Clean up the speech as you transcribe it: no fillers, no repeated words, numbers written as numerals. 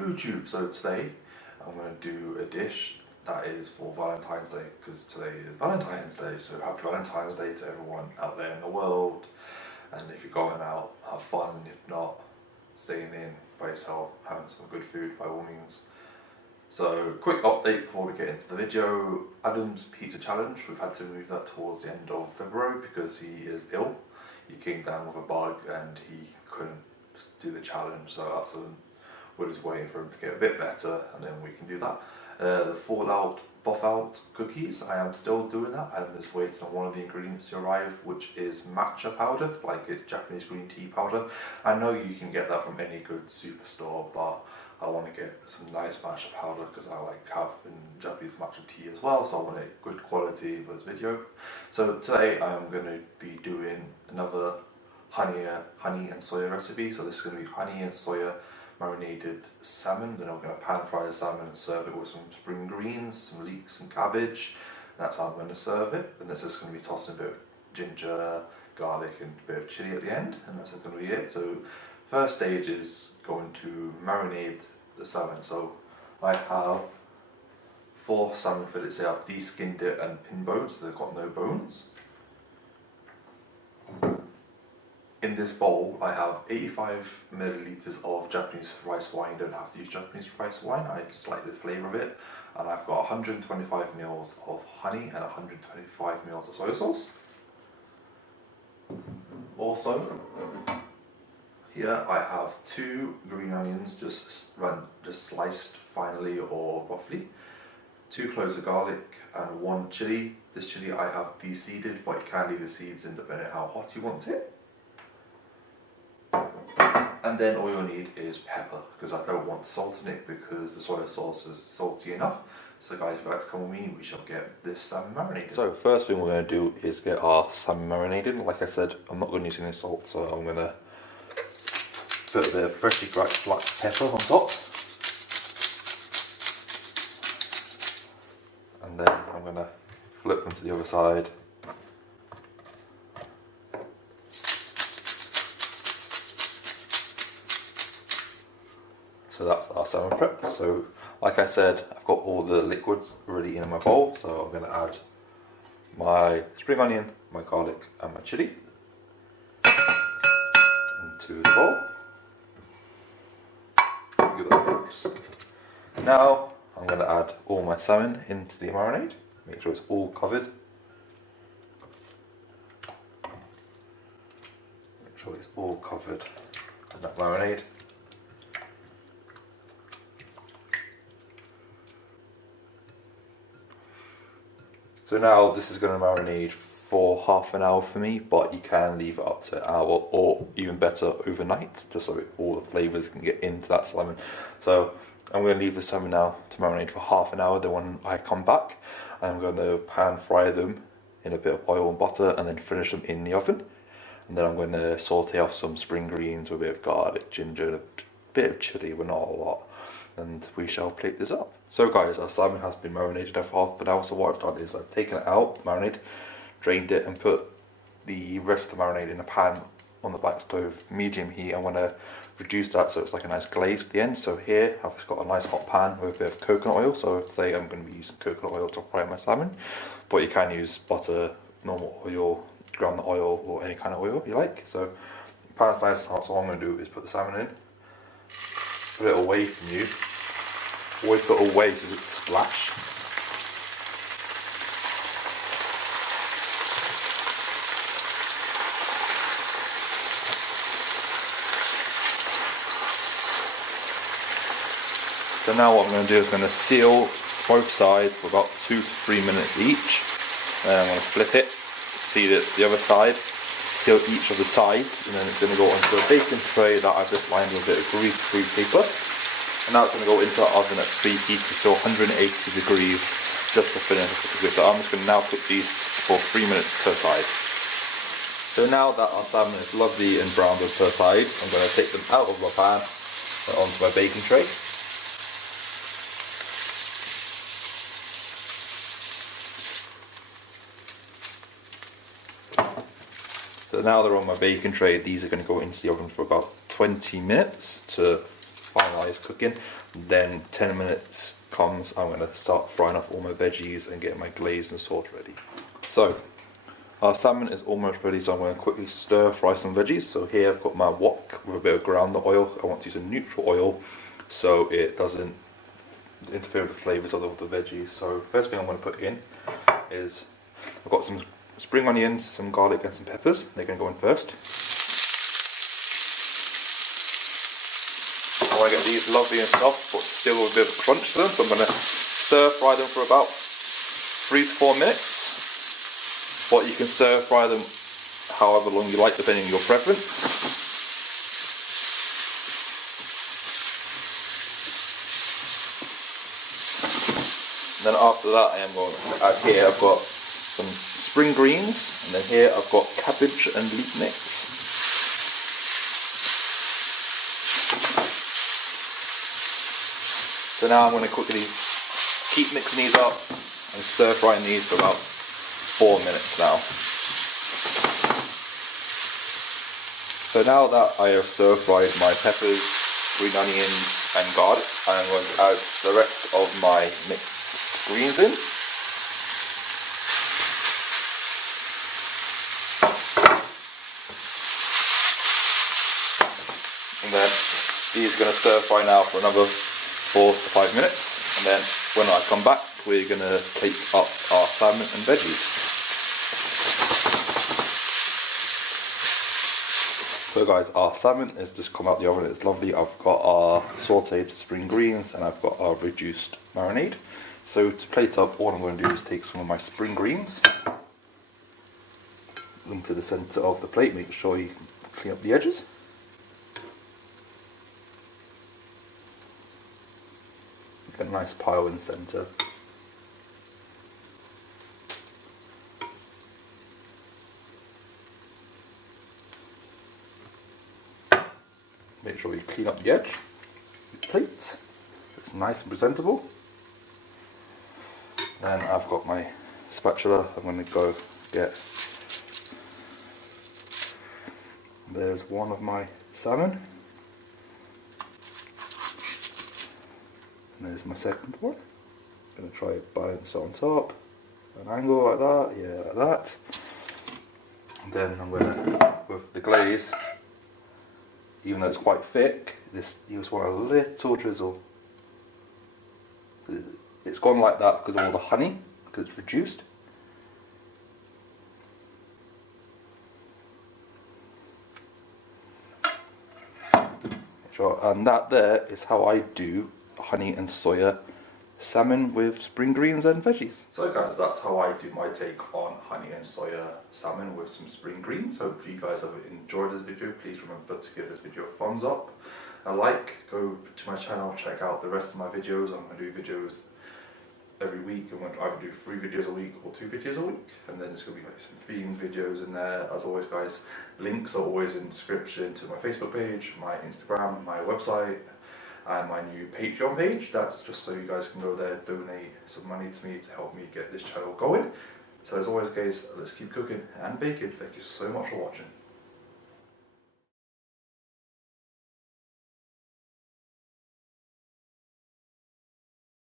food tube. So today I'm going to do a dish that is for Valentine's Day, because today is Valentine's Day. So happy Valentine's Day to everyone out there in the world. And if you're going out, have fun. If not, staying in by yourself, having some good food by all means. So quick update before we get into the video. Adam's pizza challenge, we've had to move that towards the end of February because he is ill. He came down with a bug and he couldn't do the challenge, so we're just waiting for him to get a bit better and then we can do that. The Fallout Buff Out cookies, I am still doing that. I'm just waiting on one of the ingredients to arrive, which is matcha powder, like it's Japanese green tea powder. I know you can get that from any good superstore, but I want to get some nice matcha powder because I like having Japanese matcha tea as well, so I want it good quality for this video. So today I'm going to be doing another honey and soya recipe. So this is going to be honey and soya marinated salmon. Then I'm going to pan fry the salmon and serve it with some spring greens, some leeks, some cabbage. That's how I'm going to serve it. And this is going to be tossing a bit of ginger, garlic and a bit of chili at the end, and that's going to be it. So first stage is going to marinate the salmon. So I have 4 salmon fillets here. I've de-skinned it and pin bones, so they've got no bones. In this bowl I have 85 milliliters of Japanese rice wine. You don't have to use Japanese rice wine, I just like the flavour of it. And I've got 125 ml of honey and 125 ml of soy sauce. Also, here I have 2 green onions just sliced finely or roughly, 2 cloves of garlic and 1 chili. This chili I have de-seeded, but you can leave the seeds in depending on how hot you want it. And then all you'll need is pepper, because I don't want salt in it because the soy sauce is salty enough. So guys, if you'd like to come with me, we shall get this salmon marinated. So first thing we're going to do is get our salmon marinated. Like I said, I'm not going to use any salt, so I'm going to put a bit of freshly cracked black pepper on top. And then I'm going to flip them to the other side. So that's our salmon prep. So like I said, I've got all the liquids already in my bowl, so I'm going to add my spring onion, my garlic and my chili into the bowl. Give that a mix. Now I'm going to add all my salmon into the marinade, make sure it's all covered. Make sure it's all covered in that marinade. So now this is going to marinate for half an hour for me, but you can leave it up to an hour or even better overnight, just so all the flavours can get into that salmon. So I'm going to leave the salmon now to marinate for half an hour. Then when I come back, I'm going to pan fry them in a bit of oil and butter and then finish them in the oven. And then I'm going to saute off some spring greens with a bit of garlic, ginger, and a bit of chili, but not a lot. And we shall plate this up. So guys, our salmon has been marinated for half an hour. So what I've done is I've taken it out, marinated, drained it and put the rest of the marinade in a pan on the back stove, medium heat. I want to reduce that so it's like a nice glaze at the end. So here I've just got a nice hot pan with a bit of coconut oil. So today I'm going to be using coconut oil to fry my salmon, but you can use butter, normal oil, groundnut oil or any kind of oil you like. So the pan is nice and hot, so what I'm going to do is put the salmon in, put it away from you. Always put it away so it splash. So now what I'm going to do is I'm going to seal both sides for about 2 to 3 minutes each. Then I'm going to flip it, seal it the other side, seal each of the sides, and then it's going to go onto a baking tray that I've just lined with a bit of grease-free paper. And now it's going to go into the oven at preheated, so 180 degrees, just to finish it. So I'm just going to now cook these for 3 minutes per side. So now that our salmon is lovely and browned on per side, I'm going to take them out of my pan and onto my baking tray. So now they're on my baking tray. These are going to go into the oven for about 20 minutes to finalised cooking. Then 10 minutes comes, I'm going to start frying off all my veggies and get my glaze and sauce ready. So our salmon is almost ready, so I'm going to quickly stir fry some veggies. So here I've got my wok with a bit of ground oil. I want to use a neutral oil so it doesn't interfere with the flavours of the veggies. So first thing I'm going to put in is I've got some spring onions, some garlic and some peppers. They're going to go in first. I want to get these lovely and soft but still with a bit of a crunch to them, so I'm going to stir fry them for about 3 to 4 minutes. But you can stir fry them however long you like, depending on your preference. And then after that I am going to add here, I've got some spring greens, and then here I've got cabbage and leek mix. So now I'm going to quickly keep mixing these up and stir frying these for about 4 minutes now. So now that I have stir fried my peppers, green onions and garlic, I'm going to add the rest of my mixed greens in. And then these are going to stir fry now for another 4 to 5 minutes, and then when I come back we're going to plate up our salmon and veggies. So guys, our salmon has just come out the oven, it's lovely. I've got our sautéed spring greens and I've got our reduced marinade. So to plate up, all I'm going to do is take some of my spring greens into the centre of the plate, make sure you clean up the edges. Get a nice pile in the centre. Make sure you clean up the edge with plates. It's nice and presentable. Then I've got my spatula. I'm going to go get. There's one of my salmon. And there's my second one. I'm going to try to balance it on top. An angle like that, yeah, like that. And then I'm going to, with the glaze, even though it's quite thick, you just want a little drizzle. It's gone like that because of all the honey, because it's reduced. And that there is how I do honey and soya salmon with spring greens and veggies. So guys, that's how I do my take on honey and soya salmon with some spring greens. Hopefully you guys have enjoyed this video. Please remember to give this video a thumbs up, a like, go to my channel, check out the rest of my videos. I'm going to do videos every week. I'm going to either do 3 videos a week or 2 videos a week, and then there's going to be like some themed videos in there. As always guys, links are always in the description to my Facebook page, my Instagram, my website, and my new Patreon page. That's just so you guys can go there, donate some money to me to help me get this channel going. So as always guys, let's keep cooking and baking. Thank you so much for watching.